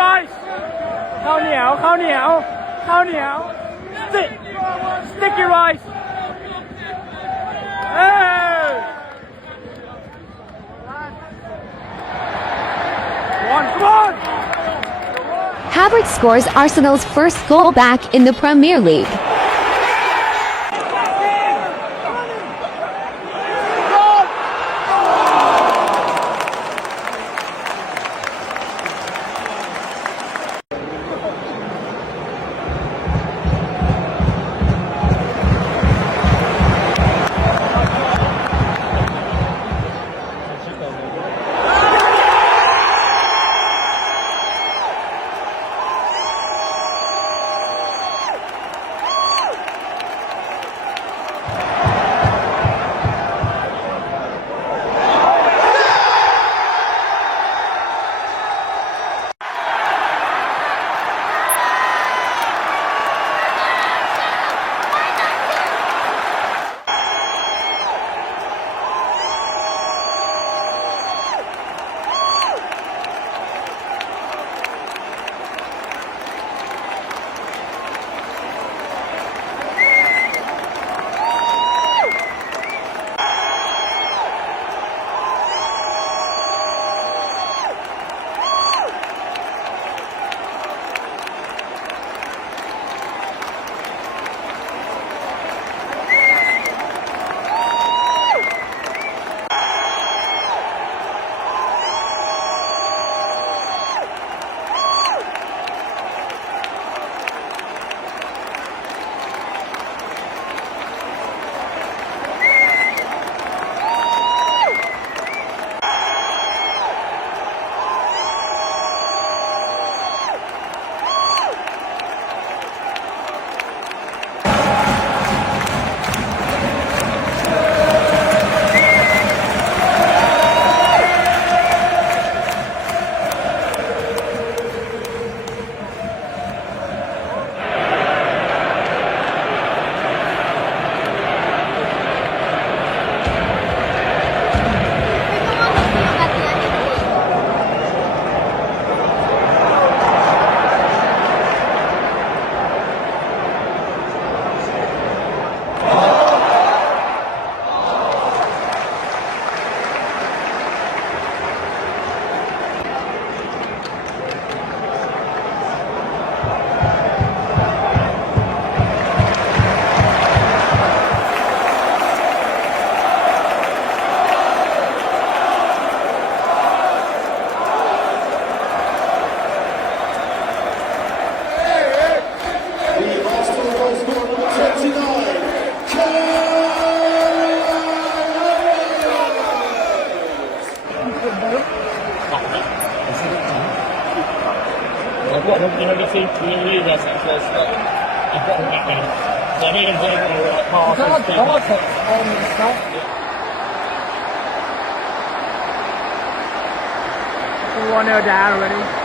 rice ข้าวเหนียวข้าวเหนียวข้าวเหนียว sticky rice hey come on Havertz scores Arsenal's first goal back in the Premier League. I've got them, you know, the two communities, I think, so I've got them back there. So I need them doing like passes. We're 1-0 down already.